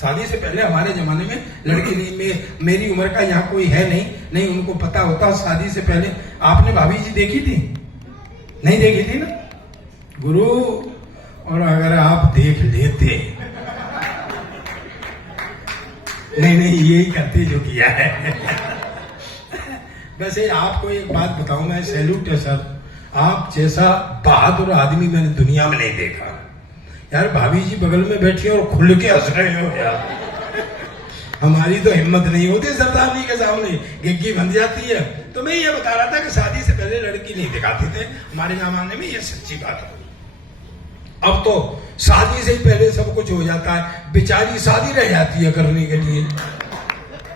शादी से पहले हमारे जमाने में लड़की नहीं, मेरी उम्र का यहाँ कोई है नहीं उनको पता होता। शादी से पहले आपने भाभी जी देखी थी? नहीं देखी थी ना गुरु? और अगर आप देख लेते, नहीं यही करते जो किया है। वैसे आपको एक बात बताऊं, मैं सैल्यूट है सर, आप जैसा बहादुर आदमी मैंने दुनिया में नहीं देखा। यार भाभी जी बगल में बैठी और खुल के हंस रहे हो यार। हमारी तो हिम्मत नहीं होती सरदार जी के सामने, गिग्गी बन जाती है। तो मैं ये बता रहा था कि शादी से पहले लड़की नहीं दिखाते थे हमारे जमाने में, ये सच्ची बात है। अब तो शादी से ही पहले सब कुछ हो जाता है, बेचारी शादी रह जाती है करने के लिए।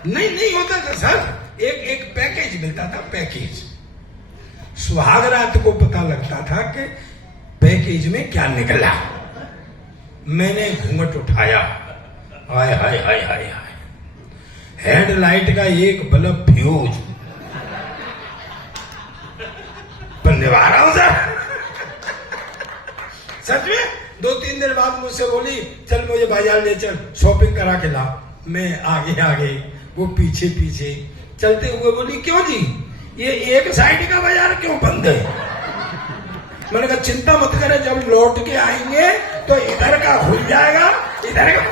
नहीं होता था सर, एक पैकेज मिलता था, पैकेज। सुहाग रात को पता लगता था कि पैकेज में क्या निकला। मैंने घूंघट उठाया, हाय हाय हाय हाय हाय, हेडलाइट का एक बल्ब फ्यूज। निभा रहा हूं सर, सच में। 2-3 दिन बाद मुझसे बोली, चल मुझे बाजार ले चल, शॉपिंग करा के ला। मैं आगे, वो पीछे चलते हुए बोली, क्यों जी ये एक साइड का बाजार क्यों बंद है? मैंने कहा चिंता मत करे, जब लौट के आएंगे तो इधर का खुल जाएगा, इधर का।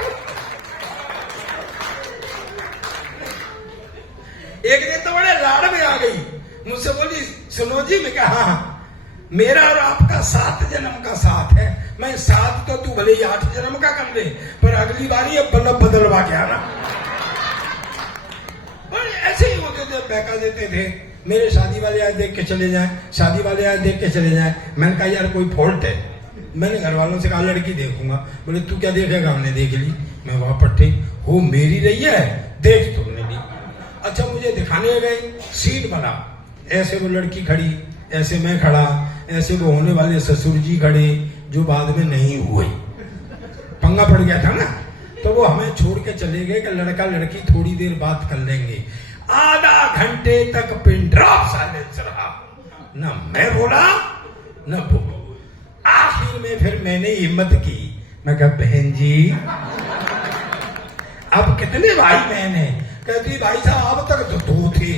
एक दिन तो बड़े लाड़ में आ गई, मुझसे बोली, सुनो जी। मैं कहा हाँ, मेरा और आपका 7 जन्म का साथ है। मैं 7 तो तू भले ही 8 जन्म का कर ले, पर अगली बारी अब बल्ब बदलवा के आना। और ऐसे ही होते थे, बहका देते थे। मेरे शादी वाले आज देख के चले जाएं, शादी वाले आज देख के चले जाएं। मैंने कहा यार कोई फॉल्ट है? मैंने घर वालों से कहा लड़की देखूंगा। बोले तू क्या देखेगा? हमने देख ली। मैं वहां पट्टे हो मेरी रही है, देख तुमने ली। अच्छा मुझे दिखाने गए, सीट बना, ऐसे वो लड़की खड़ी, ऐसे मैं खड़ा, ऐसे वो होने वाले ससुर जी खड़े, जो बाद में नहीं हुए। पंगा पड़ गया था ना, तो वो हमें छोड़ के चले गए कि लड़का लड़की थोड़ी देर बात कर लेंगे। आधा घंटे तक पिन ड्रॉप साइलेंस रहा, न मैं बोला न वो। आखिर में फिर मैंने हिम्मत की, मैं कहा बहन जी अब कितने भाई बहन हैं? कहती भाई साहब अब तक तो 2 थे,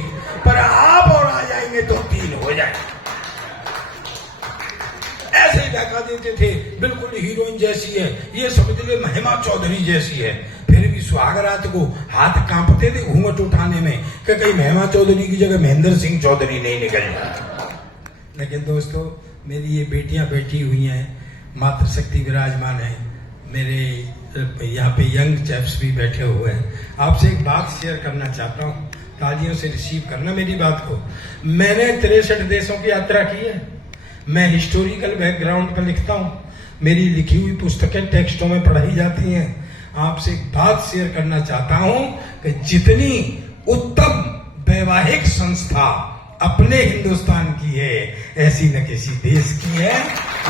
पर आप और आ जाएंगे तो 3 हो जाए। ऐसे ही बहका देते थे, बिल्कुल हीरोइन जैसी है, ये समझ ले महिमा चौधरी जैसी है। फिर भी सुहागरात को हाथ कांपते थे घूंघट उठाने में कि कहीं महिमा चौधरी की जगह महेंद्र सिंह चौधरी नहीं निकल जाए। लेकिन दोस्तों मेरी ये बेटियां बैठी हुई हैं, मातृशक्ति विराजमान है, मेरे यहाँ पे यंग चैप्स भी बैठे हुए हैं। आपसे एक बात शेयर करना चाहता हूँ, तालियों से रिसीव करना मेरी बात को। मैंने 63 देशों की यात्रा की है। मैं हिस्टोरिकल बैकग्राउंड पर लिखता हूँ, मेरी लिखी हुई पुस्तकें टेक्स्टों में पढ़ाई जाती हैं। आपसे एक बात शेयर करना चाहता हूँ कि जितनी उत्तम वैवाहिक संस्था अपने हिंदुस्तान की है, ऐसी न किसी देश की है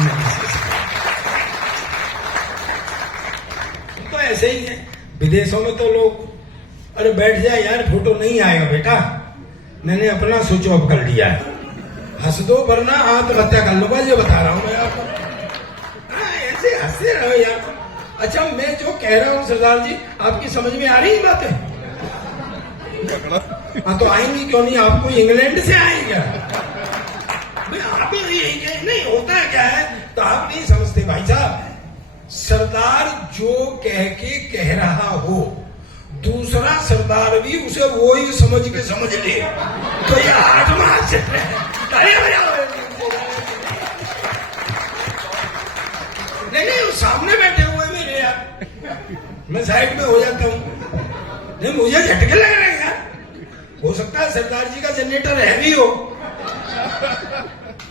न किसी। तो ऐसे ही है, विदेशों में तो लोग अरे बैठ जाए यार फोटो नहीं आएगा बेटा, मैंने अपना स्विच ऑफ कर लिया है, हंस दो वरना आत्महत्या कर लूंगा, ये बता रहा हूं मैं आपको। ऐसे हंसते रहो यार। अच्छा मैं जो कह रहा हूं सरदार जी, आपकी समझ में आ रही बातें? हाँ तो आएंगी क्यों नहीं? आपको इंग्लैंड से आएंगे? आप नहीं होता है क्या है, तो आप नहीं समझते भाई साहब। सरदार जो कह के कह रहा हो, दूसरा सरदार भी उसे वो ही समझ के समझ ले, तो ये 8 माह से नहीं वो सामने बैठे हुए मेरे यार, मैं साइड में हो जाता हूँ। नहीं मुझे झटके लग रहे हैं यार, हो सकता है सरदार जी का जनरेटर हैवी हो।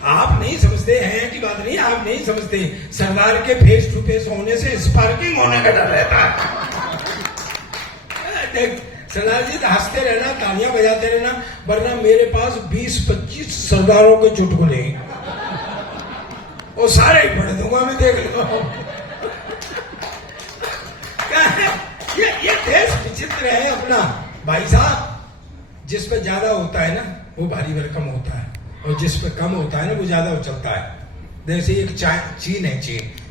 आप नहीं समझते हैं की बात नहीं, आप नहीं समझते। सरदार के फेस टू फेस होने से स्पार्किंग होने का डर रहता है। सरदार जी हंसते रहना, तालियां बजाते रहना, वरना मेरे पास 20-25 सरदारों के चुटकुले वो सारे ही पढ़ दूंगा मैं, देख लो। क्या है ये देश विचित्र है अपना भाई साहब। जिस पे ज्यादा होता है ना वो भारी भरकम होता है, और जिस पे कम होता है ना वो ज्यादा उछलता है। जैसे एक चीन है,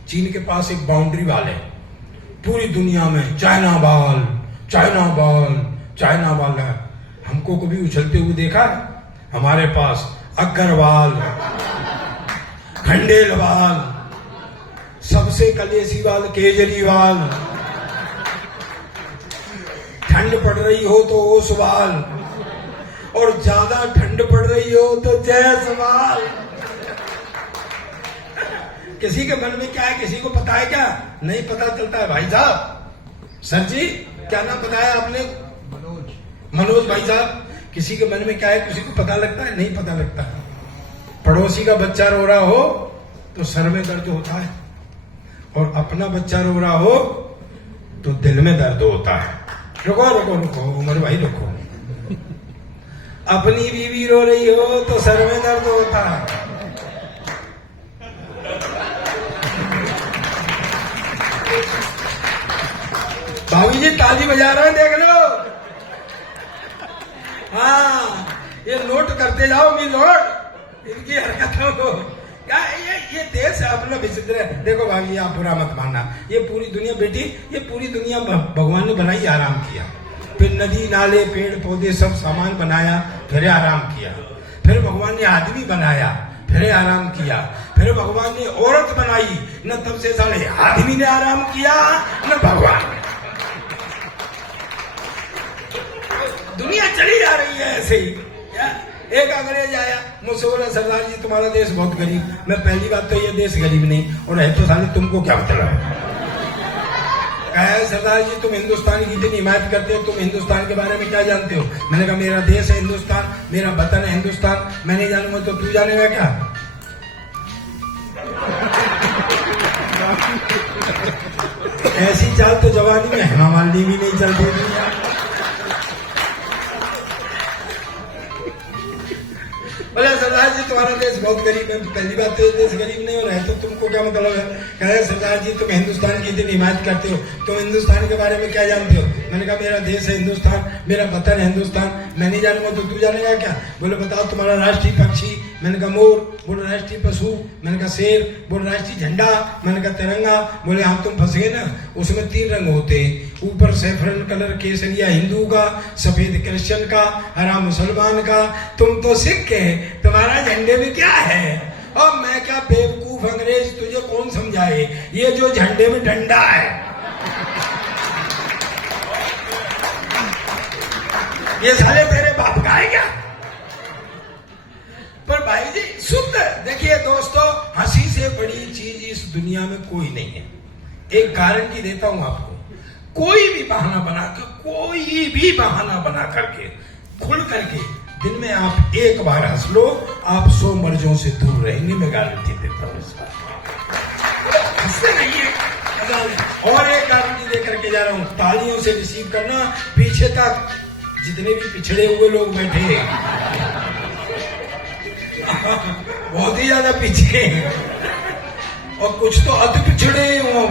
चीन के पास एक बाउंड्री वाल है। पूरी दुनिया में चाइना बॉल है। हमको कभी उछलते हुए देखा है? हमारे पास अग्रवाल, खंडेलवाल, सबसे कलेसी वाल केजरीवाल, ठंड पड़ रही हो तो ओसवाल, और ज्यादा ठंड पड़ रही हो तो जायसवाल। किसी के मन में क्या है किसी को पता है क्या? नहीं पता चलता है भाई साहब। सर जी क्या नाम बताया आपने? मनोज भाई साहब। किसी के मन में क्या है किसी को पता लगता है? नहीं पता लगता। पड़ोसी का बच्चा रो रहा हो तो सर में दर्द होता है, और अपना बच्चा रो रहा हो तो दिल में दर्द होता है। रुको उमर भाई रुको। अपनी बीवी रो रही हो तो सर में दर्द होता है। भाभी जी ताली बजा रहे हैं, देख लो। हाँ ये नोट करते जाओ मी नोट इनकी हरकतों को। क्या ये देश अपना विचित्र है। देखो भाभी आप बुरा मत मानना, ये पूरी दुनिया बेटी, ये पूरी दुनिया भगवान ने बनाई आराम किया, फिर नदी नाले पेड़ पौधे सब सामान बनाया, फिर आराम किया। फिर भगवान ने आदमी बनाया, फिर आराम किया। फिर भगवान ने औरत बनाई, न तब से साले आदमी ने आराम किया न भगवान। दुनिया चली जा रही है ऐसे ही। एक अंग्रेज आया मुझसे बोला सरदार जी तुम्हारा देश बहुत गरीब। मैं पहली बात तो ये देश गरीब नहीं, और है तो साले तुमको क्या मतलब है? कहा सरदार जी तुम हिंदुस्तान की इतनी हिमायत करते हो, तुम हिंदुस्तान के बारे में क्या जानते हो? मैंने कहा मेरा देश है हिंदुस्तान, मेरा वतन है हिंदुस्तान, मैं नहीं जानूंगा तो तू जानेगा क्या? ऐसी चाल तो जवानी में हेमा मालिनी भी नहीं चलती थी। बोले सरदार जी तुम्हारा देश बहुत गरीब है। पहली बात तो ये देश गरीब नहीं हो रहा है तो तुमको क्या मतलब है? कहे सरदार जी तुम हिंदुस्तान की इतनी हिमायत करते हो, तुम हिंदुस्तान के बारे में क्या जानते हो? मैंने कहा मेरा देश है हिंदुस्तान, मेरा वतन है हिंदुस्तान, मैं नहीं जानूंगा तो तू जानेगा क्या? बोले बताओ तुम्हारा राष्ट्रीय पक्षी? मैंने कहा मोर। बोले राष्ट्रीय पशु? मैंने कहा शेर। बोले राष्ट्रीय झंडा? मैंने कहा तिरंगा। बोले हाँ तुम फंस गए ना, उसमें 3 रंग होते हैं, ऊपर सैफरन कलर केसरिया हिंदू का, सफेद क्रिश्चियन का, हरा मुसलमान का, तुम तो सिख है, तुम्हारा झंडे में क्या है? और मैं क्या बेवकूफ अंग्रेज, तुझे कौन समझाए? ये जो झंडे में डंडा है ये साले तेरे बाप का है क्या? पर भाई जी शुद्ध देखिए दोस्तों, हंसी से बड़ी चीज इस दुनिया में कोई नहीं है। एक गारंटी देता हूं आपको, कोई भी बहाना बना करके खुल करके दिन में आप एक बार हंस लो, आप 100 मर्जों से दूर रहेंगे, मैं गारंटी देता हूं इस बात। हंसते नहीं है। और एक गारंटी दे करके जा रहा हूं, तालियों से रिसीव करना। पीछे तक जितने भी पिछड़े हुए लोग बैठे हैं बहुत ही ज्यादा पीछे, और कुछ तो अति पिछड़े हुए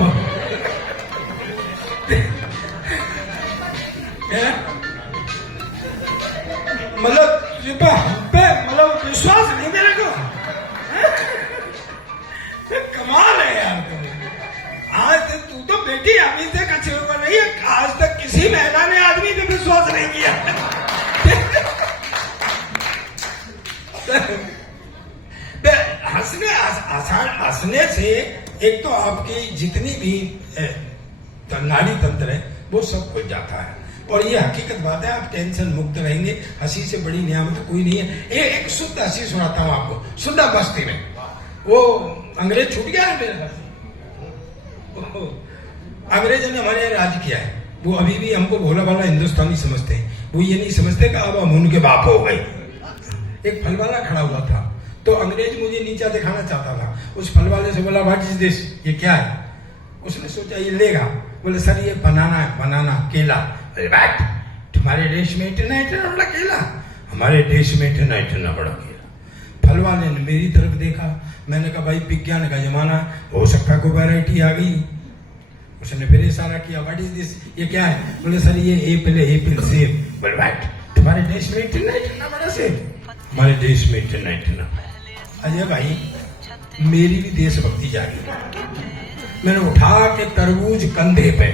मतलब विश्वास नहीं मेरे को। कमाल है यार तुम। आज तक तू तो बेटी अभी से कच्चे हुआ नहीं है, आज तक किसी महिला ने आदमी पे विश्वास नहीं किया। हंसने से एक तो आपकी जितनी भी नाड़ी तंत्र है वो सब खुल जाता है, और ये हकीकत बात है। आप टेंशन मुक्त रहेंगे, हंसी से बड़ी नियामत कोई नहीं है। एक शुद्ध हंसी सुनाता हूं आपको। शुद्ध बस्ती में वो अंग्रेज छूट गया है मेरे पास। अंग्रेजों ने हमारे यहाँ राज किया है, वो अभी भी हमको भोला भाला हिंदुस्तानी समझते हैं। वो ये नहीं समझते कि अब हम उनके बाप हो गए। एक फल वाला खड़ा हुआ था, तो अंग्रेज मुझे नीचा दिखाना चाहता था। उस फल वाले से बोला व्हाट इज दिस, ये क्या है? उसने सोचा ये लेगा, बोले सर ये बनाना है, बनाना केला। अरे बैठ, तुम्हारे देश में इतना इतना बड़ा केला, हमारे देश में इतना इतना बड़ा केला। फल वाले ने मेरी तरफ देखा, मैंने कहा भाई विज्ञान का जमाना, हो सकता है कोई वैरायटी आ गई। उसने फिर इशारा किया व्हाट इज दिस, ये क्या है? बोले सर ये एप्पल सेब। बोले बैठ, तुम्हारे देश में इतना इतना बड़ा सेब, हमारे देश में इतना इतना। अजय भाई मेरी भी देशभक्ति जागी, मैंने उठा के तरबूज कंधे पे